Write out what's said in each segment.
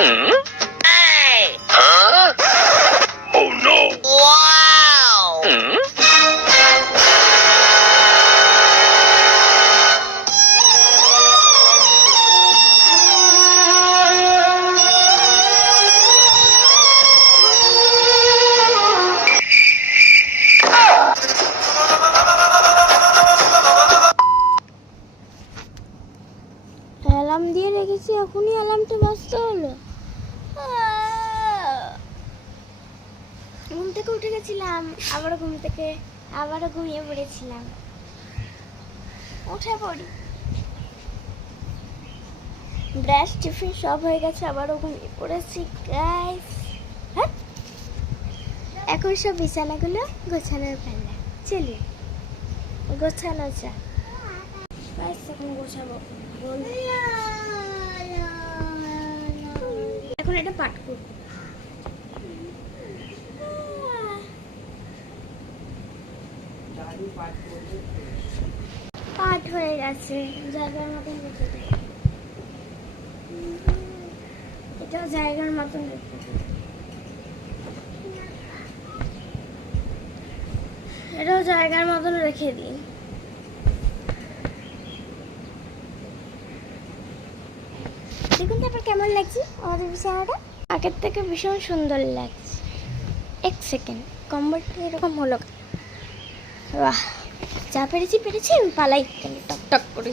Oh no! Wow! Alarm দিয়ে রেখেছি, এখনই অ্যালার্মটা বাজতে হলো। ঘুম থেকে উঠে গেছিলাম, আবারও ঘুমিয়ে পড়েছিলাম। উঠে পড়ি, ব্রাশ টিফিন সব হয়ে গেছে, আবারও ঘুমিয়ে পড়েছি গাইস। হ্যাঁ, এখন সব বিছানাগুলো গোছানোর পালা। চলি গোছানো যা। গাইস এখন গোছাবো, এখন এটা পাঠ করবো। পাঠ হয়ে গেছে, জায়গার মতন রেখে দেয়। এটাও জায়গার মতন রেখে দেয়, এটাও জায়গার মতন রেখে দিই। দেখুন তারপর কেমন লাগছে আমাদের বিছানাটা, আগের থেকে ভীষণ সুন্দর লাগছে। এক সেকেন্ড, কম্বলটা এরকম হলো। বাহ, যা পেরেছি আমি পালাই টক টক করে।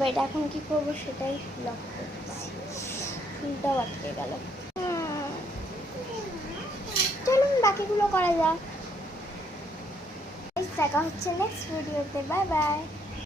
বাট এখন কি করবো সেটাই লক করছি, ফুলটাও আটকে গেল। চলুন বাকিগুলো করা যাক। দেখা হচ্ছে নেক্সট ভিডিওতে, বাই বাই।